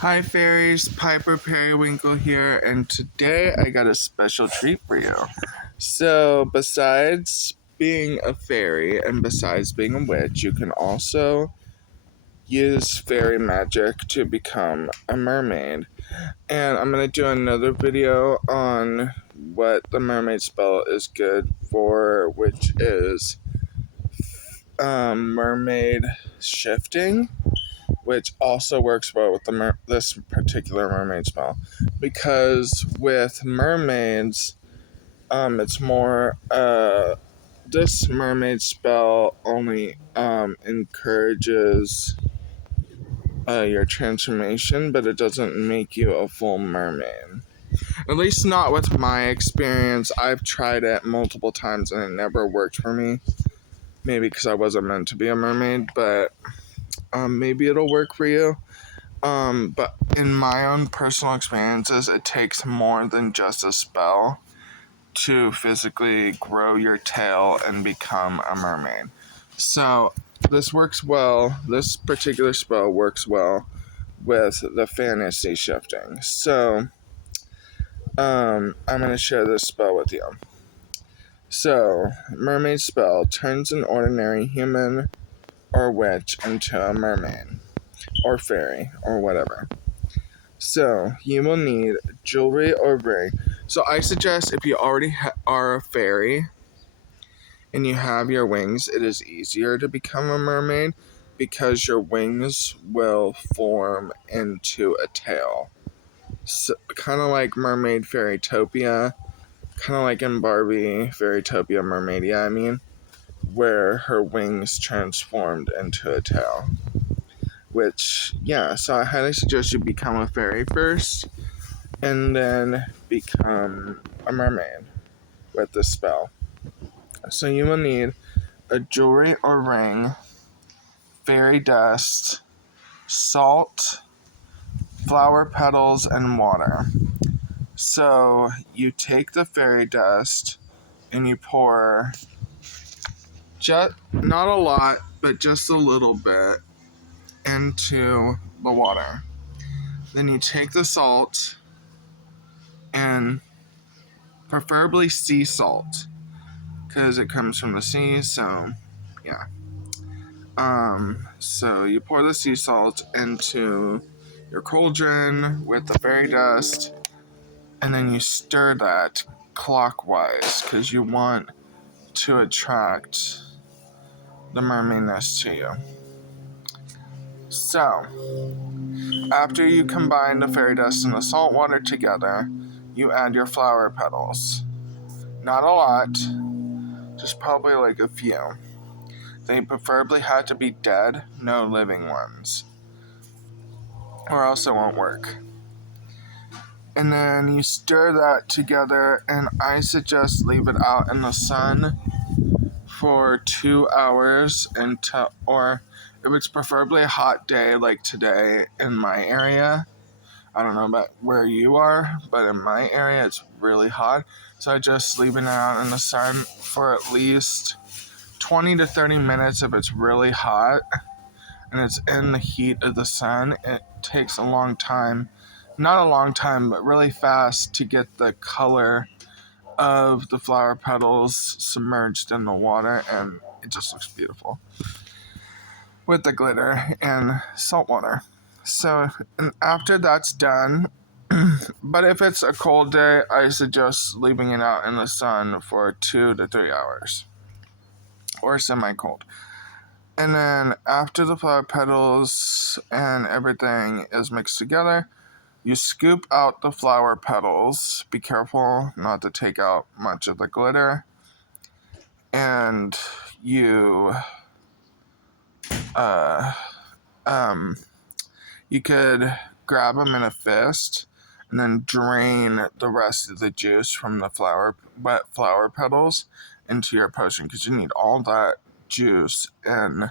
Hi fairies, Piper Periwinkle here, and today I got a special treat for you. So, besides being a fairy and besides being a witch, you can also use fairy magic to become a mermaid. And I'm going to do another video on what the mermaid spell is good for, which is mermaid shifting, which also works well with this particular mermaid spell, because with mermaids, it's more this mermaid spell only encourages your transformation, but it doesn't make you a full mermaid. At least not with my experience. I've tried it multiple times and it never worked for me. Maybe because I wasn't meant to be a mermaid, but maybe it'll work for you. But in my own personal experiences, it takes more than just a spell to physically grow your tail and become a mermaid. So this particular spell works well with the fantasy shifting. So I'm going to share this spell with you. So, mermaid spell turns an ordinary human or witch into a mermaid or fairy or whatever. So, you will need jewelry or ring. So, I suggest if you already are a fairy and you have your wings, it is easier to become a mermaid because your wings will form into a tail. So, kind of like Mermaid Fairytopia, kind of like in Barbie Fairytopia Mermaidia, where her wings transformed into a tail. Which, yeah, so I highly suggest you become a fairy first, and then become a mermaid with this spell. So you will need a jewelry or ring, fairy dust, salt, flower petals, and water. So you take the fairy dust and you pour not a lot, but just a little bit into the water. Then you take the salt, and preferably sea salt, because it comes from the sea, so yeah. So you pour the sea salt into your cauldron with the fairy dust, and then you stir that clockwise, because you want to attract the mermaidness to you. So, after you combine the fairy dust and the salt water together, you add your flower petals. Not a lot, just probably like a few. They preferably have to be dead, no living ones, or else it won't work. And then you stir that together, and I suggest leave it out in the sun for 2 hours or if it's preferably a hot day like today in my area. I don't know about where you are, but in my area it's really hot. So I just leaving it out in the sun for at least 20 to 30 minutes if it's really hot and it's in the heat of the sun. It takes a long time, not a long time, but really fast to get the color of the flower petals submerged in the water, and it just looks beautiful with the glitter and salt water. So, and after that's done, but if it's a cold day, I suggest leaving it out in the sun for 2 to 3 hours, or semi-cold. And then after the flower petals and everything is mixed together, you scoop out the flower petals. Be careful not to take out much of the glitter. And you you could grab them in a fist and then drain the rest of the juice from the wet flower petals into your potion, because you need all that juice in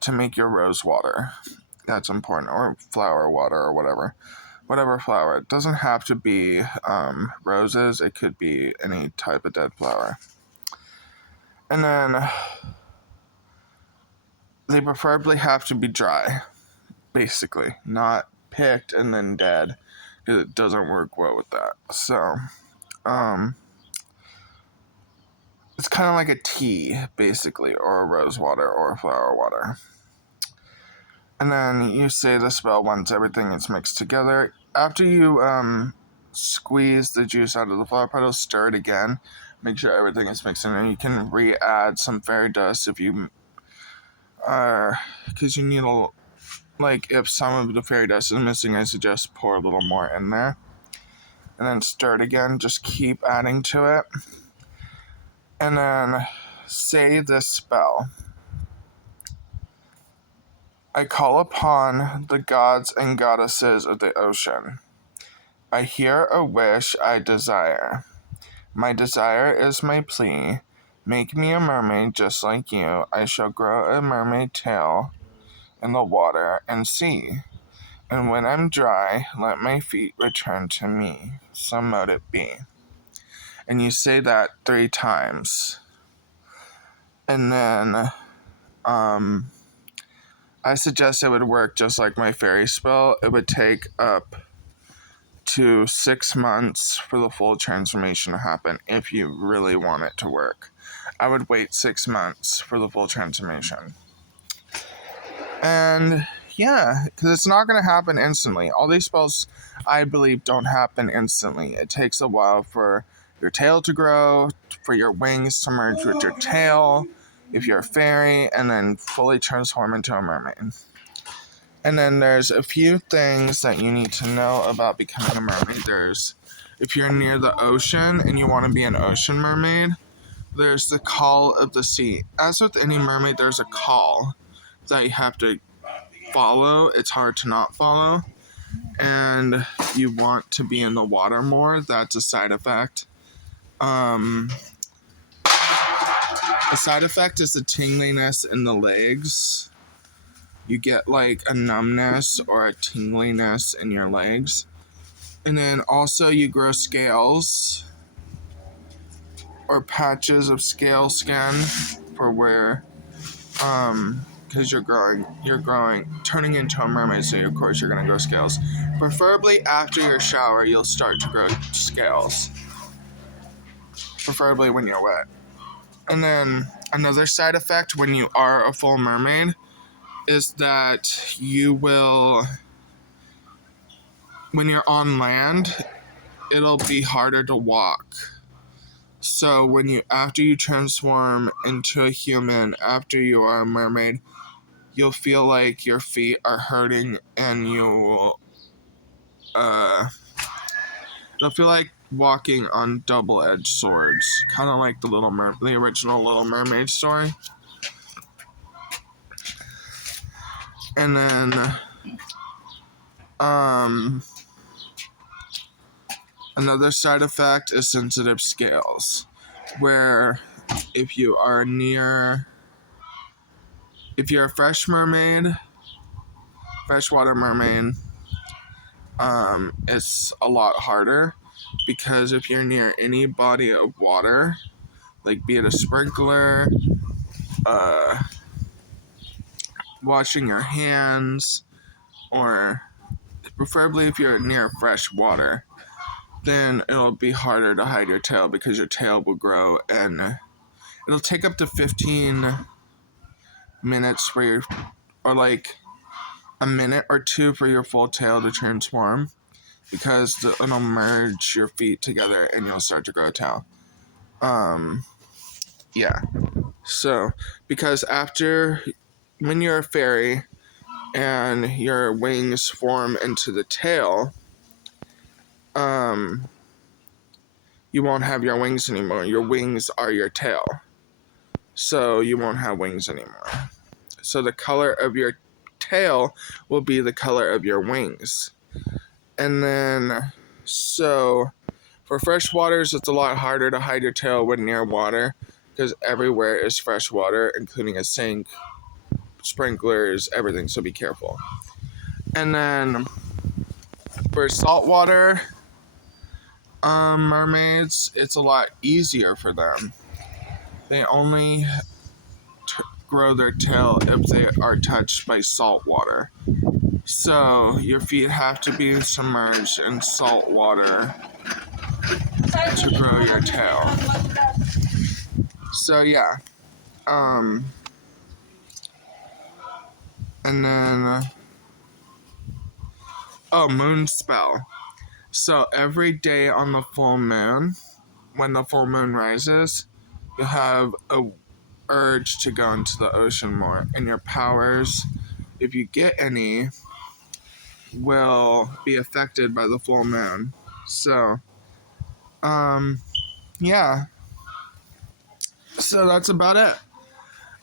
to make your rose water. That's important, or flower water, or whatever flower. It doesn't have to be roses. It could be any type of dead flower. And then they preferably have to be dry, basically, not picked and then dead. It doesn't work well with that. So, it's kind of like a tea, basically, or a rose water or a flower water. And then you say the spell once everything is mixed together. After you squeeze the juice out of the flower petals, stir it again. Make sure everything is mixed in, and you can re-add some fairy dust if you are, because you need if some of the fairy dust is missing, I suggest pour a little more in there. And then stir it again. Just keep adding to it. And then say this spell. I call upon the gods and goddesses of the ocean. I hear a wish I desire. My desire is my plea. Make me a mermaid just like you. I shall grow a mermaid tail in the water and sea. And when I'm dry, let my feet return to me. So mote it be. And you say that 3 times. And then, I suggest it would work just like my fairy spell. It would take up to 6 months for the full transformation to happen if you really want it to work. I would wait 6 months for the full transformation. And yeah, because it's not going to happen instantly. All these spells, I believe, don't happen instantly. It takes a while for your tail to grow, for your wings to merge with your tail, if you're a fairy, and then fully transform into a mermaid. And then there's a few things that you need to know about becoming a mermaid. If you're near the ocean and you want to be an ocean mermaid, there's the call of the sea. As with any mermaid, there's a call that you have to follow. It's hard to not follow. And you want to be in the water more. That's a side effect. A side effect is the tingliness in the legs. You get like a numbness or a tingliness in your legs. And then also you grow scales or patches of scale skin for where, because you're turning into a mermaid, so of course you're going to grow scales. Preferably after your shower, you'll start to grow scales. Preferably when you're wet. And then another side effect when you are a full mermaid is that you will, when you're on land, it'll be harder to walk. So after you transform into a human, after you are a mermaid, you'll feel like your feet are hurting and you'll it'll feel like walking on double-edged swords, kind of like the original Little Mermaid story. And then, another side effect is sensitive scales, where if you're a freshwater mermaid, it's a lot harder, because if you're near any body of water, like be it a sprinkler, washing your hands, or preferably if you're near fresh water, then it'll be harder to hide your tail because your tail will grow, and it'll take up to 15 minutes or like a minute or 2 for your full tail to transform, because it'll merge your feet together and you'll start to grow a tail. Yeah. So, because when you're a fairy and your wings form into the tail, you won't have your wings anymore. Your wings are your tail. So you won't have wings anymore. So the color of your tail will be the color of your wings. And then, so for fresh waters, it's a lot harder to hide your tail when near water, because everywhere is fresh water, including a sink, sprinklers, everything, so be careful. And then for saltwater mermaids, it's a lot easier for them. They only grow their tail if they are touched by salt water. So your feet have to be submerged in salt water to grow your tail. So yeah. And then moon spell. So every day on the full moon, when the full moon rises, you'll have a urge to go into the ocean more, and your powers, if you get any, will be affected by the full moon. So, yeah. So that's about it.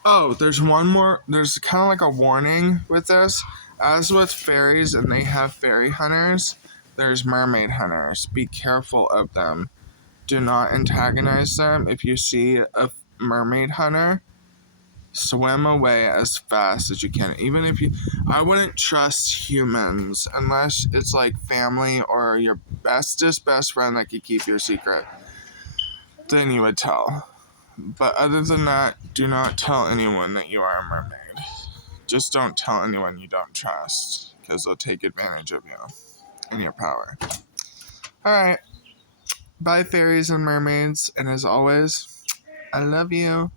Oh, there's one more. There's kind of like a warning with this. As with fairies, and they have fairy hunters, there's mermaid hunters. Be careful of them. Do not antagonize them. If you see a mermaid hunter, swim away as fast as you can. Even if you, I wouldn't trust humans unless it's like family or your bestest best friend that could keep your secret. Then you would tell. But other than that, do not tell anyone that you are a mermaid. Just don't tell anyone you don't trust, because they'll take advantage of you and your power. Alright. Bye, fairies and mermaids. And as always, I love you.